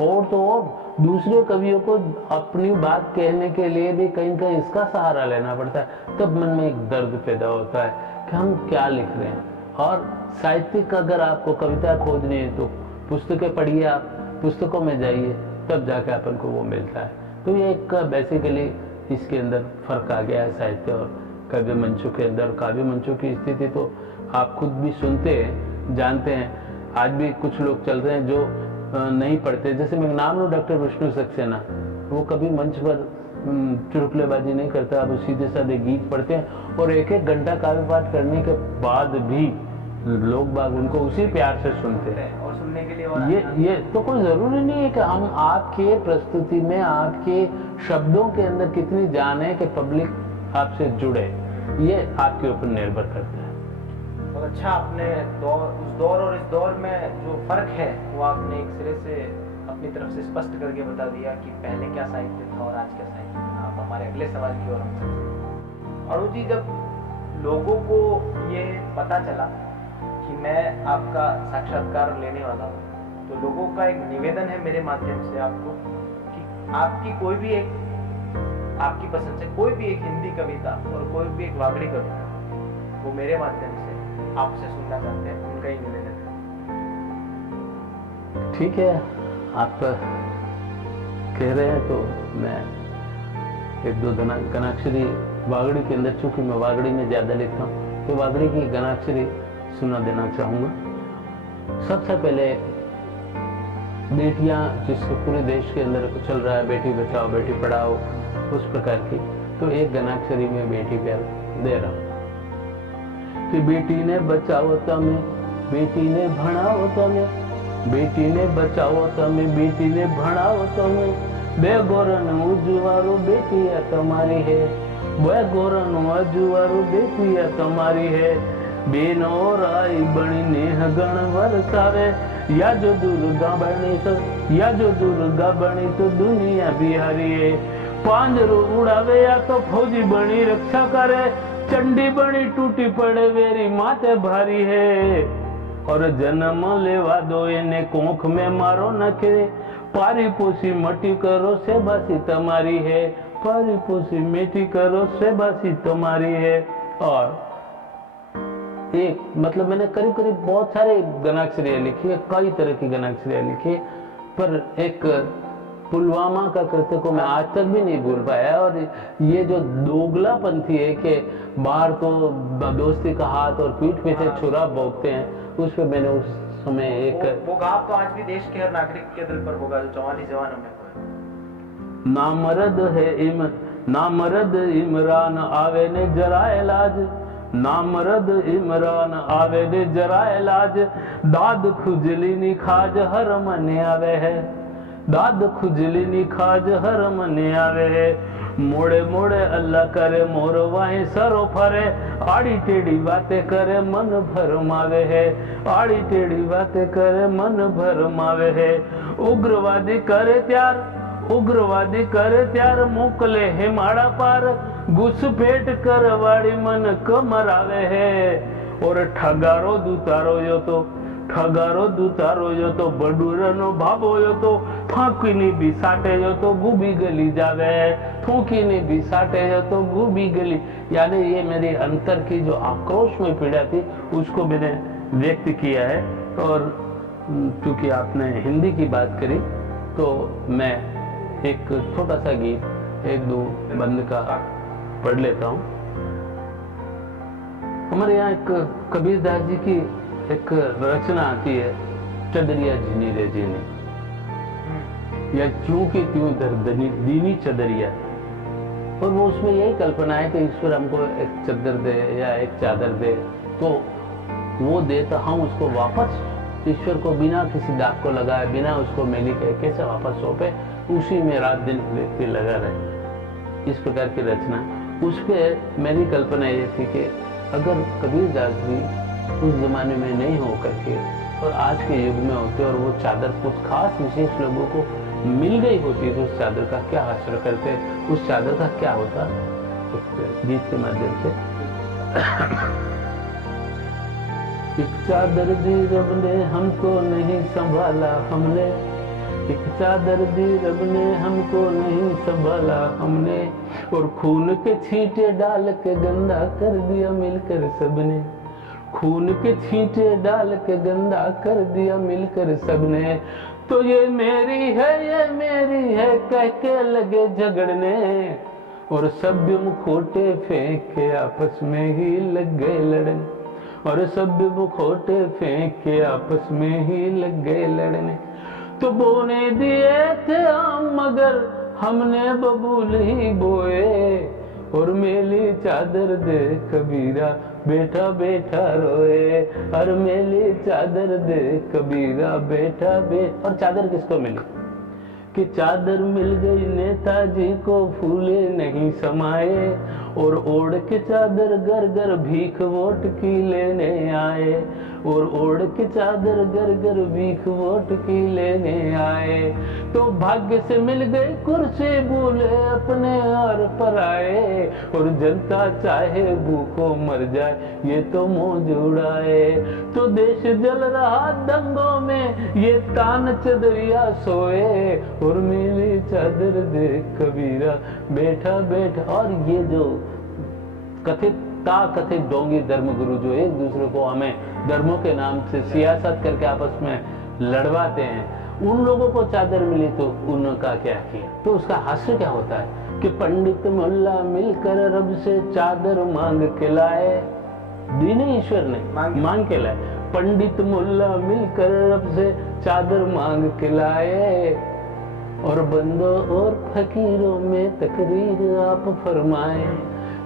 और तो और दूसरे कवियों को अपनी बात कहने के लिए भी कहीं कहीं इसका सहारा लेना पड़ता है। तब मन में एक दर्द पैदा होता है कि हम क्या लिख रहे हैं। और साहित्यिक, अगर आपको कविता खोजनी है तो पुस्तकें पढ़िए, आप पुस्तकों में जाइए, तब जाके अपन को वो मिलता है। तो ये एक बेसिकली इसके अंदर फर्क आ गया है साहित्य और काव्य मंचों के अंदर। काव्य मंचों की स्थिति तो आप खुद भी सुनते हैं, जानते हैं। आज भी कुछ लोग चल रहे हैं जो नहीं पढ़ते। जैसे मैं नाम लूँ डॉक्टर विष्णु सक्सेना, वो कभी मंच पर चुटकुलेबाजी नहीं करता, वो सीधे साधे गीत पढ़ते हैं और 1-1 घंटा काव्य पाठ करने के बाद भी लोग बाग उनको उसी प्यार से सुनते हैं। और सुनने के लिए और ये तो कोई जरूरी नहीं है कि हम आपके प्रस्तुति में, आपके शब्दों के अंदर कितनी जान है कि पब्लिक आपसे जुड़े, ये आपके ऊपर निर्भर करता है। बहुत अच्छा आपने उस दौर और इस दौर में जो फर्क है वो आपने एक सिरे से अपनी तरफ से स्पष्ट करके बता दिया कि पहले क्या साहित्य था और आज क्या साहित्य था। आप हमारे अगले सवाल की ओर हम चलते। अरुण जी, जब लोगों को ये पता चला कि मैं आपका साक्षात्कार लेने वाला हूँ, तो लोगों का एक निवेदन है मेरे माध्यम से आपको कि आपकी कोई भी एक, आपकी पसंद से कोई भी एक हिंदी कविता और कोई भी एक वागड़ी कविता, वो मेरे माध्यम से आपसे सुनना चाहते हैं, उनका ही निवेदन है। ठीक है, आप कह रहे हैं तो मैं 1-2 गणाक्षरी वागड़ी के अंदर, चूंकि मैं वागड़ी में ज्यादा लिखता हूँ, तो वागड़ी की गणाक्षरी सुना देना चाहूंगा। सबसे पहले बेटियां, जिसके पूरे देश के अंदर चल रहा है, बेटी बचाओ बेटी पढ़ाओ, उस प्रकार की, तो एक गणाक्षरी में बेटी प्यार दे रहा हूँ कि बेटी ने बचाओ तमे, बेटी ने भणाओ तमे, बेटी ने बचाओ तमे, बेटी ने भणाओ तमे, बे गोरन उजुवारू बेटिया तुम्हारी है, बे गोरन उजुवारू बेटिया तुम्हारी है, बेनो राई बणी नेह गण वरसावे, या जो दुर्गा बनी तो, या जो दुर्गा बनी तो दुनिया बिहारी है, पांजरो उड़ावे या तो फौजी बनी रक्षा करे, चंडी बनी टूटी पड़े वेरी माथे भारी है, और जन्म लेवा दो इन्हें कोख में मारो नखे, पारी पोसी मटी करो सेबासी तुम्हारी है, पारी पोसी मेटी करो सेबासी तुम्हारी है। और एक मतलब मैंने करीब करीब बहुत सारे गणाक्षरियां लिखी है, कई तरह की गणाक्षरियां लिखी, पर एक पुलवामा का कृत्य को मैं आज तक भी नहीं भूल पाया। और ये जो दोगलापंथी है कि बाहर तो दोस्ती का हाथ और पीठ पीछे छुरा भोगते हैं, उस पर मैंने उस समय एक वो घाव तो आज भी देश के हर नागरिक के दिल पर होगा जो 44 जवानों में हुआ। नामरद इमरान आवे ने जरा इलाज, नामरद इमरान आवे ने जरा इलाज, दाद खुजली नी खाज हर मन आवे है, दाद खुजली नी खाज हर मन आवे है। मोड़े मोड़े अल्लाह करे मोर वाहे सरो फरे, आड़ी टेढ़ी बातें करे मन भरमावे है, आड़ी टेढ़ी बातें करे मन भरमावे है। उग्रवादी करे त्यार, उग्रवादी करे त्यार, मोकले है माड़ा पार, घुसपेट कर वाड़ी मन कमरावे है। और ठगारो दूतारो यो तो, ठगारो दूतारो यो तो, बडूरनो भाबो यो तो, थाकीनी भी साटे यो तो गुबी गली जावे, थूकीनी भी साटे यो तो गुबी गली। यानी ये मेरी अंतर की जो आक्रोश में पीड़ा थी उसको मैंने व्यक्त किया है। और क्योंकि आपने हिंदी की बात करी तो मैं एक छोटा सा गीत एक दो बंद का पढ़ लेता हूँ। हमारे यहाँ एक कबीरदास जी की एक रचना आती है, चदरिया जीनी रे जीनी, या क्यों की त्यों दर्दनी दीनी चदरिया। और वो उसमें यही कल्पना है कि ईश्वर हमको एक चद्दर दे या एक चादर दे, तो वो दे तो हम उसको वापस ईश्वर को बिना किसी दाग को लगाए, बिना उसको मैली कह कैसे वापस सौंपे, उसी में रात दिन व्यक्ति लगा रहे। इस प्रकार की रचना, उस पर मेरी कल्पना ये थी कि अगर कबीरदास जी उस जमाने में नहीं हो करके और आज के युग में होते और वो चादर कुछ खास विशेष लोगों को मिल गई होती तो उस चादर का क्या असर करते, उस चादर का क्या होता। उस गीत के माध्यम से एक चादर दी रब ने हमको नहीं संभाला हमने, एक चादर दी रब ने हमको नहीं संभाला हमने, और खून के छींटे डाल के गंदा कर दिया मिलकर सबने, खून के छींटे डाल के गंदा कर दिया मिलकर सबने। तो ये मेरी है ये मेरी है कह के लगे झगड़ने, और सभ्य मुखोटे फेंक के आपस में ही लग गए लड़ने, और सभ्य मुखोटे फेंक के आपस में ही लग गए लड़ने। तो बोने दिए थे आम मगर हमने बबूल ही बोए, और मेली चादर दे कबीरा बेटा बेटा रोए, और मेली चादर दे कबीरा बेटा और चादर किसको मिली कि चादर मिल गई नेताजी को फूले नहीं समाये, और ओढ़ के चादर घर घर भीख वोट की लेने आए, और ओढ़ के चादर घर घर भीख वोट की लेने आए। तो भाग्य से मिल गई कुर्सी भूले अपने और पराए, और जनता चाहे भूखों मर जाए ये तो मौज उड़ाए। तो देश जल रहा दंगों में ये तान चदरिया सोए, और मेरी चादर दे कबीरा बेटा बेटा। और ये जो कथित डोंगी धर्मगुरु जो एक दूसरे को हमें धर्मों के नाम से सियासत करके आपस में लड़वाते हैं, उन लोगों को चादर मिली तो उनका क्या किया। तो उसका हास्य क्या होता है कि पंडित मुल्ला मिलकर रब से चादर मांग के लाए, दीने ईश्वर ने मांग के लाए, पंडित मुल्ला मिलकर रब से चादर मांग के लाए, और बंदों और फकीरों में तकरीर आप फरमाए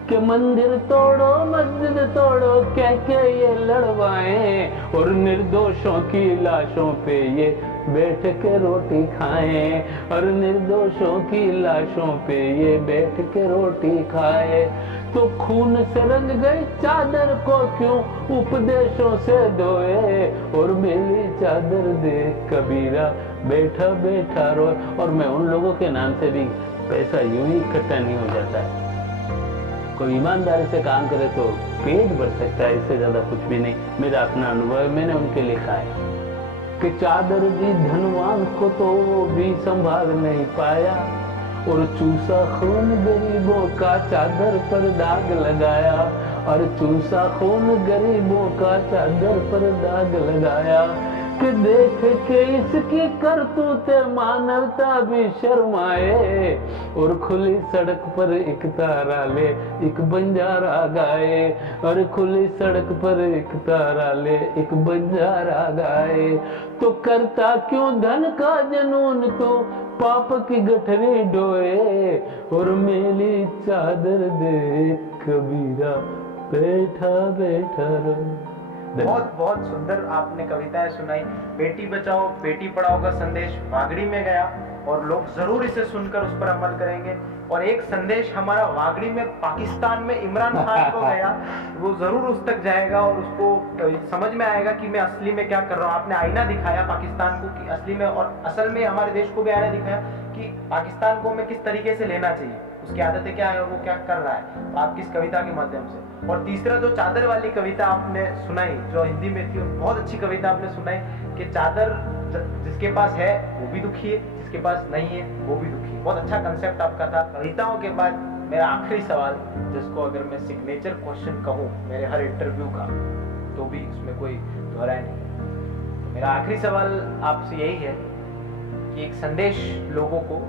कि मंदिर तोड़ो मस्जिद तोड़ो कह के ये लड़वाएं, और निर्दोषों की लाशों पे ये बैठ के रोटी खाएं, और निर्दोषों की लाशों पे ये बैठ के रोटी खाए। तो खून से रंग गई चादर को क्यों उपदेशों से धोए, और मेरी चादर दे कबीरा बैठा बैठा रोए। और मैं उन लोगों के नाम से भी पैसा यूं ही इकट्ठा नहीं हो जाता है, कोई ईमानदारी से काम करे तो पेट भर सकता है, इससे ज्यादा कुछ भी नहीं। मेरा अपना अनुभव है, मैंने उनके लिखा है कि चादर दी धनवान को तो वो भी संभाल नहीं पाया, और चूसा खून गरीबों का चादर पर दाग लगाया, और चूसा खून गरीबों का चादर पर दाग लगाया। देख के इसकी करतूते मानवता भी शर्माए, और खुली सड़क पर एक तारा ले एक बंजारा गाए, और खुली सड़क पर एक तारा ले एक बंजारा गाए। तो करता क्यों धन का जनून तो पाप की गठरी डोए, और मेली चादर दे कबीरा बैठा बैठा रो। बहुत बहुत सुंदर आपने कविताएं सुनाई। बेटी बचाओ बेटी पढ़ाओ का संदेश वागड़ी में गया और लोग जरूर इसे सुनकर उस पर अमल करेंगे। और एक संदेश हमारा वागड़ी में पाकिस्तान में इमरान खान को गया, वो जरूर उस तक जाएगा और उसको समझ में आएगा कि मैं असली में क्या कर रहा हूँ। आपने आईना दिखाया पाकिस्तान को कि असली में और असल में हमारे देश को भी आईना दिखाया कि पाकिस्तान को हमें किस तरीके से लेना चाहिए, उसकी आदतें क्या है और वो क्या कर रहा है आपकी इस कविता के माध्यम से। और तीसरा जो चादर वाली कविता आपने सुनाई जो हिंदी में थी, बहुत अच्छी कविता आपने सुनाई कि चादर जिसके पास है वो भी दुखी है, जिसके पास नहीं है वो भी दुखी है। बहुत अच्छा कंसेप्ट आपका था। कविताओं के बाद मेरा आखिरी सवाल, जिसको अगर मैं सिग्नेचर क्वेश्चन कहूँ मेरे हर इंटरव्यू का, तो भी उसमें कोई दोहराए नहीं। तो मेरा आखिरी सवाल आपसे यही है कि एक संदेश लोगों को,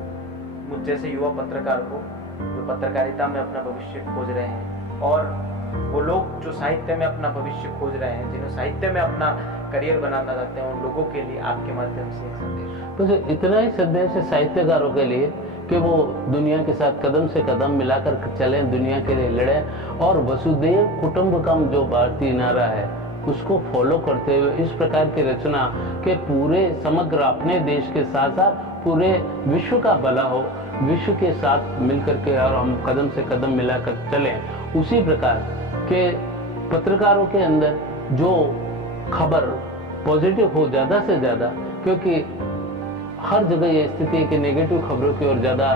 मुझ जैसे युवा पत्रकार को जो पत्रकारिता में अपना भविष्य खोज रहे हैं, और वो लोग जो साहित्य में अपना भविष्य खोज रहे हैं, जिन्हें साहित्य में अपना करियर बनाना चाहते हैं, उन लोगों के लिए आपके माध्यम से एक संदेश। तो इतना ही संदेश है साहित्यकारों के लिए कि वो दुनिया के साथ कदम से कदम मिलाकर चलें, दुनिया के लिए लड़ें, और वसुधैव कुटुंबकम जो भारतीय नारा है उसको फॉलो करते हुए इस प्रकार की रचना के पूरे समग्र अपने देश के साथ साथ पूरे विश्व का भला हो, विश्व के साथ मिलकर के और हम कदम से कदम मिलाकर चलें। उसी प्रकार के पत्रकारों के अंदर जो खबर पॉजिटिव हो ज़्यादा से ज़्यादा, क्योंकि हर जगह ये स्थिति है कि नेगेटिव खबरों की ओर ज़्यादा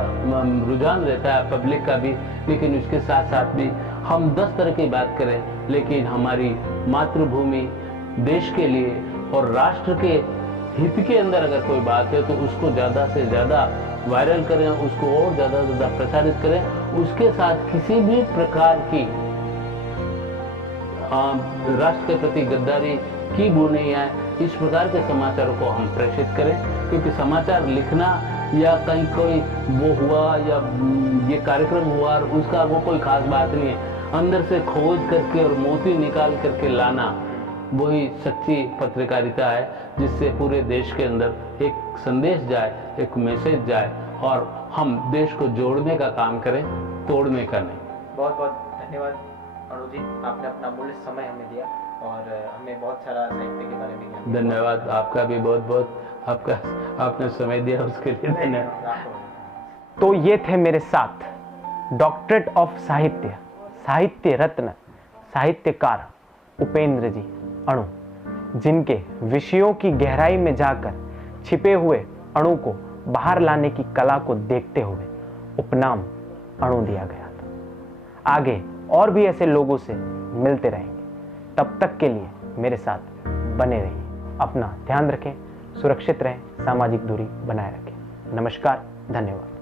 रुझान रहता है पब्लिक का भी, लेकिन उसके साथ साथ भी हम 10 तरह की बात करें, लेकिन हमारी मातृभूमि देश के लिए और राष्ट्र के हित के अंदर अगर कोई बात है तो उसको ज़्यादा से ज़्यादा वायरल करें, उसको और ज़्यादा से ज़्यादा प्रसारित करें। उसके साथ किसी भी प्रकार की राष्ट्र के प्रति गद्दारी की बू नहीं आए, इस प्रकार के समाचारों को हम प्रेषित करें। क्योंकि समाचार लिखना या कहीं कोई वो हुआ या ये कार्यक्रम हुआ और उसका वो कोई खास बात नहीं है, अंदर से खोज करके और मोती निकाल करके लाना वही सच्ची पत्रकारिता है, जिससे पूरे देश के अंदर एक संदेश जाए, एक मैसेज जाए और हम देश को जोड़ने का काम करें, तोड़ने का नहीं। बहुत बहुत धन्यवाद अणु जी, आपने अपना अमूल्य समय हमें दिया और हमें बहुत सारा साहित्य के बारे में ज्ञान। धन्यवाद आपका भी, बहुत बहुत आपने समय दिया उसके लिए धन्यवाद। तो ये थे मेरे साथ डॉक्टरेट ऑफ साहित्य, साहित्य रत्न, साहित्यकार उपेंद्र जी अणु, जिनके विषयों की गहराई में जाकर छिपे हुए अणु को बाहर लाने की कला को देखते हुए उपनाम अणु दिया गया था। आगे और भी ऐसे लोगों से मिलते रहेंगे, तब तक के लिए मेरे साथ बने रहिए। अपना ध्यान रखें, सुरक्षित रहें, सामाजिक दूरी बनाए रखें। नमस्कार, धन्यवाद।